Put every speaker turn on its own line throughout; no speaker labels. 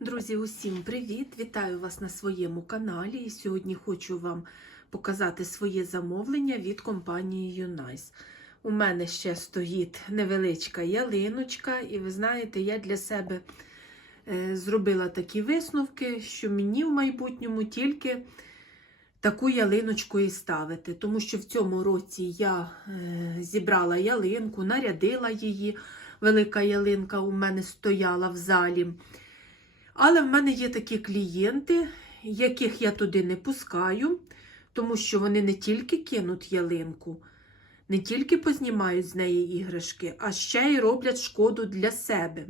Друзі, усім привіт! Вітаю вас на своєму каналі. І сьогодні хочу вам показати своє замовлення від компанії Юнайс. У мене ще стоїть невеличка ялиночка, і ви знаєте, я для себе е, зробила такі висновки, що мені в майбутньому тільки таку ялиночку і ставити. Тому що в цьому році я е, зібрала ялинку, нарядила її. Велика ялинка у мене стояла в залі. Але в мене є такі клієнти, яких я туди не пускаю, тому що вони не тільки кинуть ялинку, не тільки познімають з неї іграшки, а ще й роблять шкоду для себе.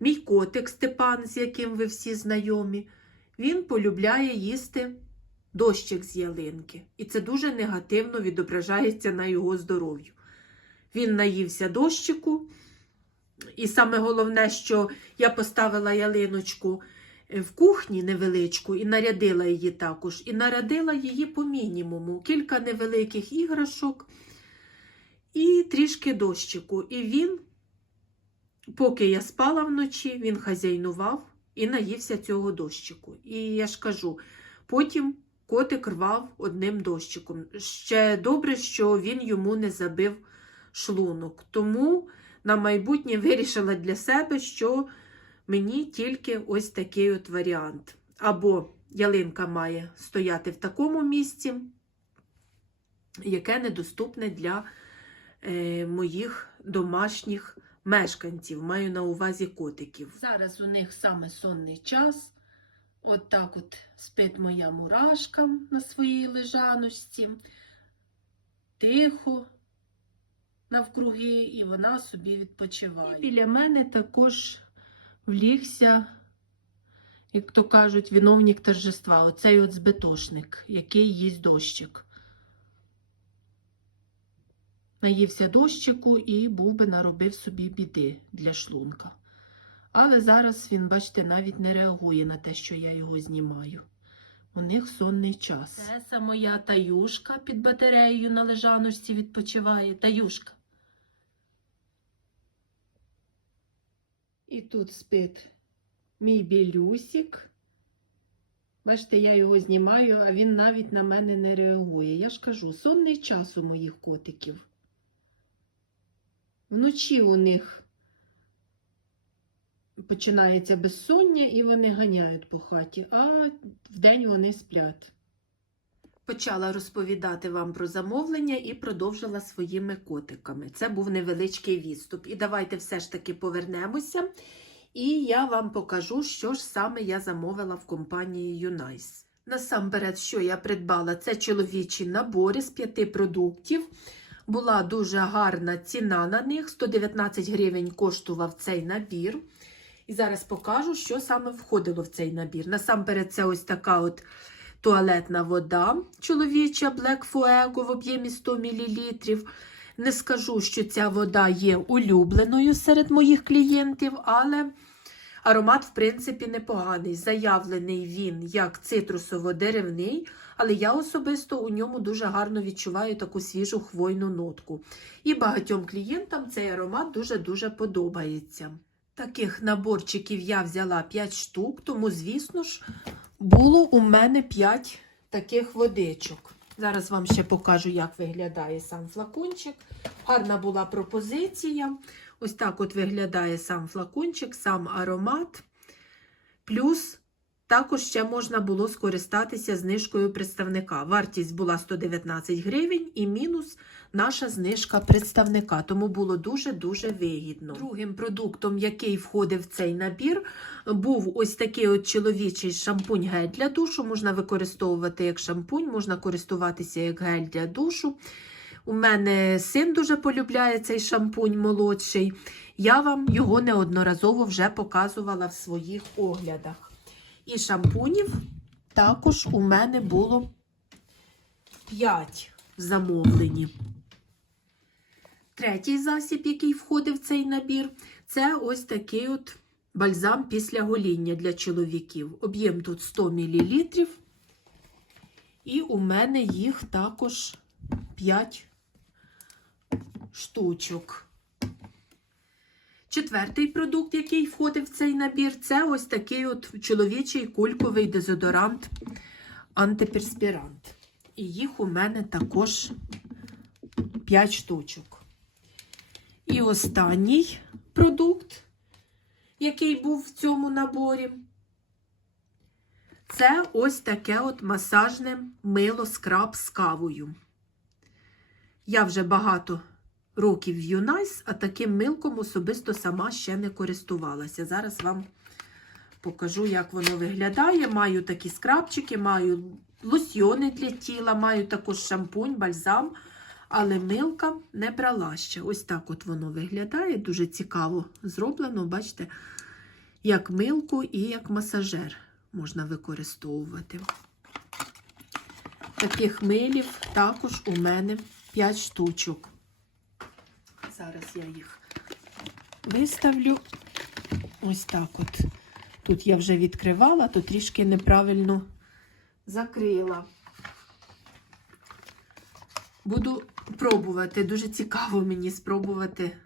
Мій котик Степан, з яким ви всі знайомі, він полюбляє їсти дощик з ялинки, і це дуже негативно відображається на його здоров'ю. Він наївся дощику. І саме головне, що я поставила ялиночку е, в кухні невеличку і нарядила її також. І нарядила її по мінімуму. Кілька невеликих іграшок і трішки дощику. І він, поки я спала вночі, він хазяйнував і наївся цього дощику. І я ж кажу, потім котик рвав одним дощиком. Ще добре, що він йому не забив шлунок. Тому на майбутнє вирішила для себе, що мені тільки ось такий от варіант. Або ялинка має стояти в такому місці, яке недоступне для е, моїх домашніх мешканців. Маю на увазі котиків. Зараз у них саме сонний час. От так от спить моя мурашка на своїй лежаночці. Тихо, навкруги, і вона собі відпочиває. І біля мене також влігся, як то кажуть, виновник торжества. Оцей от збитошник, який їсть дощик. Наївся дощику і був би наробив собі біди для шлунка. Але зараз він, бачите, навіть не реагує на те, що я його знімаю. У них сонний час. Це моя таюшка під батареєю на лежаночці відпочиває. Таюшка. І тут спить мій білюсік. Бачите, я його знімаю, а він навіть на мене не реагує. Я ж кажу, сонний час у моїх котиків. Вночі у них починається безсоння і вони ганяють по хаті, а вдень вони сплять. Почала розповідати вам про замовлення і продовжила своїми котиками. Це був невеличкий відступ. І давайте все ж таки повернемося, і я вам покажу, що ж саме я замовила в компанії Юнайс. Насамперед, що я придбала, це чоловічі набори з п'яти продуктів. Була дуже гарна ціна на них. 119 гривень коштував цей набір. І зараз покажу, що саме входило в цей набір. Насамперед, це ось така от туалетна вода чоловіча Black Fuego в об'ємі 100 мл. Не скажу, що ця вода є улюбленою серед моїх клієнтів, але аромат, в принципі, непоганий. Заявлений він як цитрусово-деревний, але я особисто у ньому дуже гарно відчуваю таку свіжу хвойну нотку. І багатьом клієнтам цей аромат дуже-дуже подобається. Таких наборчиків я взяла 5 штук, тому, звісно ж, було у мене 5 таких водичок. Зараз вам ще покажу, як виглядає сам флакончик. Гарна була пропозиція. Ось так от виглядає сам флакончик, сам аромат. Плюс також ще можна було скористатися знижкою представника. Вартість була 119 гривень і мінус наша знижка представника, тому було дуже-дуже вигідно. Другим продуктом, який входив в цей набір, був ось такий от чоловічий шампунь-гель для душу. Можна використовувати як шампунь, можна користуватися як гель для душу. У мене син дуже полюбляє цей шампунь молодший. Я вам його неодноразово вже показувала в своїх оглядах. І шампунів також у мене було 5 замовлені. Третій засіб, який входив в цей набір, це ось такий от бальзам після гоління для чоловіків. Об'єм тут 100 мл. І у мене їх також 5 штучок. Четвертий продукт, який входить в цей набір, це ось такий от чоловічий кульковий дезодорант антиперспірант. І їх у мене також 5 штучок. І останній продукт, який був в цьому наборі, це ось таке от масажне мило скраб з кавою. Я вже багато років в Юнайс, а таким милком особисто сама ще не користувалася. Зараз вам покажу, як воно виглядає. Маю такі скрабчики, маю лосьйони для тіла, маю також шампунь, бальзам, але милка не брала ще. Ось так от воно виглядає. Дуже цікаво зроблено, бачите, як милку і як масажер можна використовувати. Таких милів також у мене 5 штучок. Зараз я їх виставлю. Ось так от. Тут я вже відкривала, то трішки неправильно закрила. Буду пробувати. Дуже цікаво мені спробувати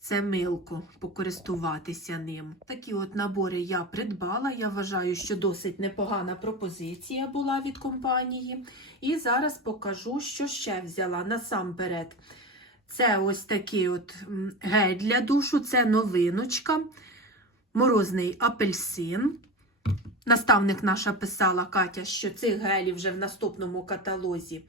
це милко, покористуватися ним. Такі от набори я придбала. Я вважаю, що досить непогана пропозиція була від компанії. І зараз покажу, що ще взяла насамперед. Це ось такий от гель для душу, це новиночка, морозний апельсин. Наставник наша писала Катя, що цих гелів вже в наступному каталозі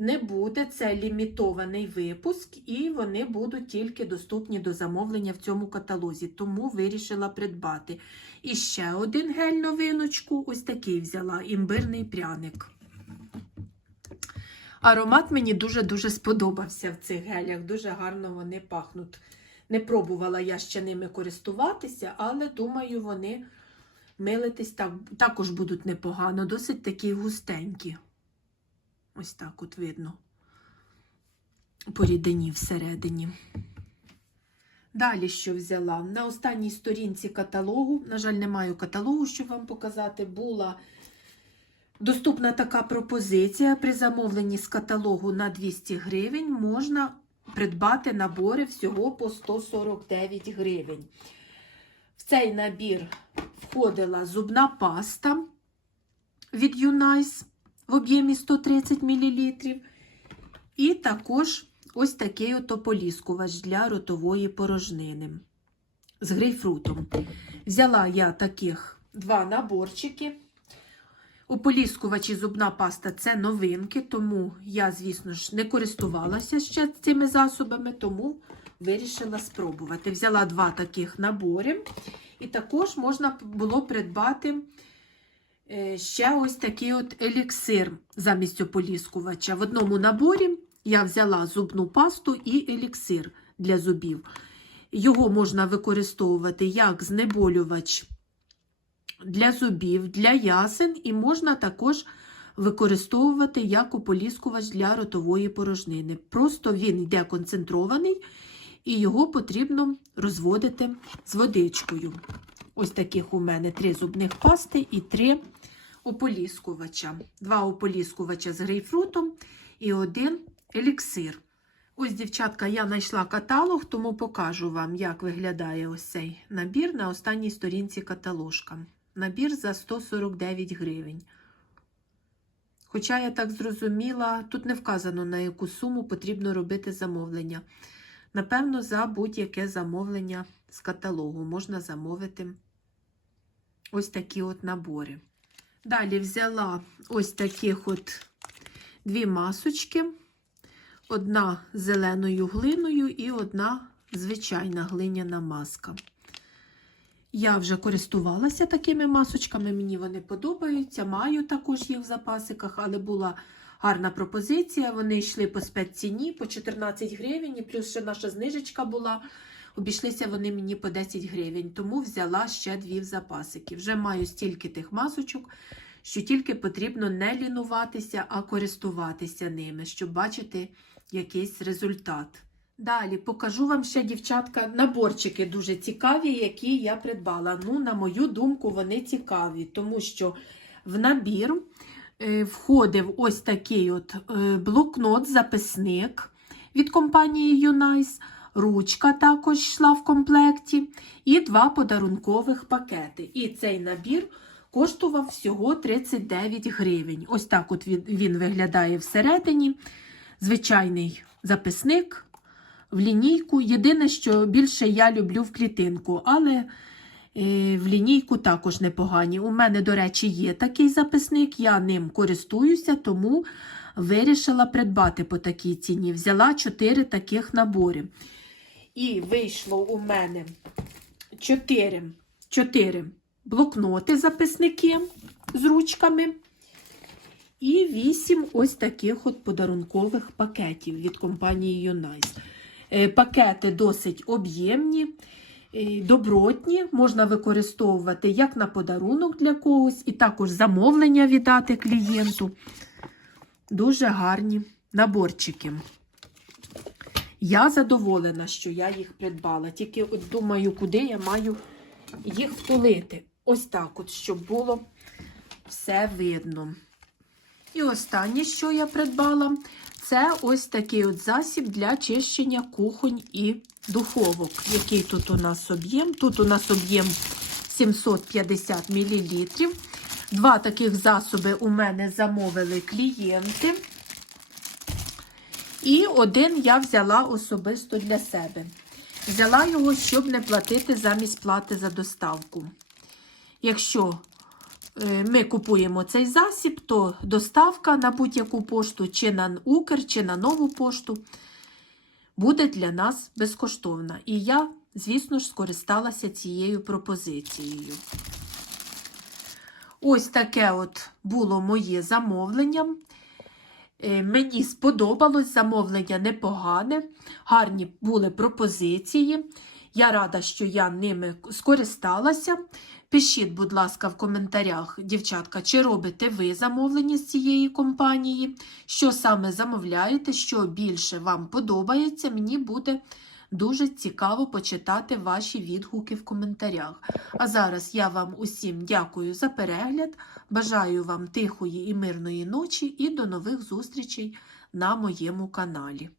не буде. Це лімітований випуск, і вони будуть тільки доступні до замовлення в цьому каталозі. Тому вирішила придбати. І ще один гель новиночку, ось такий взяла імбирний пряник. Аромат мені дуже-дуже сподобався в цих гелях. Дуже гарно вони пахнуть. Не пробувала я ще ними користуватися, але думаю, вони милитись так, також будуть непогано, досить такі густенькі. Ось так от видно. По рідині всередині. Далі що взяла? На останній сторінці каталогу, на жаль, не маю каталогу, щоб вам показати, була доступна така пропозиція. При замовленні з каталогу на 200 гривень можна придбати набори всього по 149 гривень. В цей набір входила зубна паста від Юнайс в об'ємі 130 мл. І також ось такий ополіскувач для ротової порожнини з грейпфрутом. Взяла я таких два наборчики. Ополіскувач і зубна паста це новинки, тому я, звісно ж, не користувалася ще цими засобами, тому вирішила спробувати. Взяла два таких набори, і також можна було придбати ще ось такий от еліксир замість ополіскувача. В одному наборі я взяла зубну пасту і еліксир для зубів. Його можна використовувати як знеболювач для зубів, для ясен, і можна також використовувати як ополіскувач для ротової порожнини. Просто він йде концентрований, і його потрібно розводити з водичкою. Ось таких у мене три зубних пасти і три ополіскувача. Два ополіскувача з грейпфрутом і один еліксир. Ось, дівчатка, я знайшла каталог, тому покажу вам, як виглядає ось цей набір на останній сторінці каталожка. Набір за 149 гривень. Хоча, я так зрозуміла, тут не вказано, на яку суму потрібно робити замовлення. Напевно, за будь-яке замовлення з каталогу можна замовити ось такі от набори. Далі взяла ось таких от дві масочки. Одна зеленою глиною і одна звичайна глиняна маска. Я вже користувалася такими масочками, мені вони подобаються. Маю також їх в запасиках, але була гарна пропозиція. Вони йшли по спецціні по 14 гривень, і плюс ще наша знижечка була. Обійшлися вони мені по 10 гривень, тому взяла ще дві в запасики. Вже маю стільки тих масочок, що тільки потрібно не лінуватися, а користуватися ними, щоб бачити якийсь результат. Далі покажу вам ще, дівчатка, наборчики дуже цікаві, які я придбала. Ну, на мою думку, вони цікаві, тому що в набір е, входив ось такий от е, блокнот-записник від компанії Юнайс, ручка також йшла в комплекті, і два подарункових пакети. І цей набір коштував всього 39 гривень. Ось так от він, виглядає всередині. Звичайний записник в лінійку. Єдине, що більше я люблю в клітинку, але е, в лінійку також непогані. У мене, до речі, є такий записник, я ним користуюся, тому вирішила придбати по такій ціні. Взяла 4 таких набори. І вийшло у мене 4, 4 блокноти записники з ручками. І 8 ось таких от подарункових пакетів від компанії Юнайс. Е, Пакети досить об'ємні, е, добротні, можна використовувати як на подарунок для когось, і також замовлення віддати клієнту. Дуже гарні наборчики. Я задоволена, що я їх придбала. Тільки от думаю, куди я маю їх втулити. Ось так, от, щоб було все видно. І останнє, що я придбала, це ось такий от засіб для чищення кухонь і духовок. Який тут у нас об'єм? Тут у нас об'єм 750 мл. Два таких засоби у мене замовили клієнти. І один я взяла особисто для себе. Взяла його, щоб не платити замість плати за доставку. Якщо е, ми купуємо цей засіб, то доставка на будь-яку пошту, чи на Укр, чи на нову пошту, буде для нас безкоштовна. І я, звісно ж, скористалася цією пропозицією. Ось таке от було моє замовлення. Е, Мені сподобалось замовлення непогане, гарні були пропозиції. Я рада, що я ними скористалася. Пишіть, будь ласка, в коментарях, дівчатка, чи робите ви замовлення з цієї компанії, що саме замовляєте, що більше вам подобається. Мені буде дуже цікаво почитати ваші відгуки в коментарях. А зараз я вам усім дякую за перегляд. Бажаю вам тихої і мирної ночі і до нових зустрічей на моєму каналі.